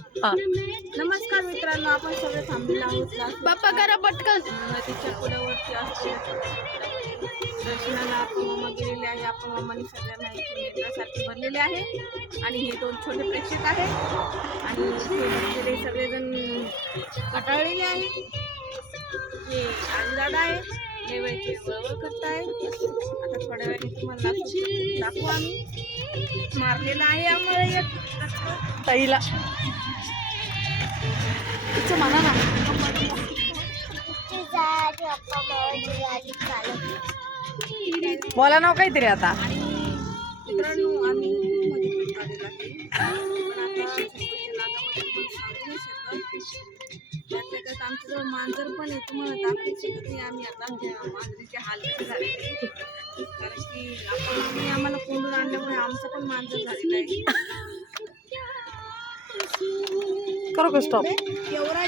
नमस्कार मित्रांनो, आपण सगळे थांबलेलो आहोत. बाप्पा करा पटकन. नदीच्या पुलावरती असते दर्शनाला आपण मामा गेलेले आहे. आपण मामाने सगळ्यांना एकमेकांसारखे भरलेले आहे आणि हे दोन छोटे प्रेक्षक आहे आणि हे बसलेले सगळेजण कटाळलेले आहे. हे आजीदादा आहे, हे वेळचे वळवळ करत आहे. आता थोड्या वेळाने तुम्हाला दाखवू आम्ही. मारलेला आहे आम्हाला एक ताईला तिचं म्हणा ना. बोला नाव काहीतरी आता. मित्रांनो, आम्ही मध्ये आलेला आहे पण आता नागामध्ये पण सांगू नाही शकत. त्यातल्या त्यात आमच्याजवळ मांजर पण आहे, तुम्हाला दाखवू शकत नाही आम्ही. आता मांजरीचे हाल झालेले कारण की आपण आम्हाला कोंडून आणल्यामुळे आमचं पण मांजर झालेलं आहे. करू का स्टॉप. एवढा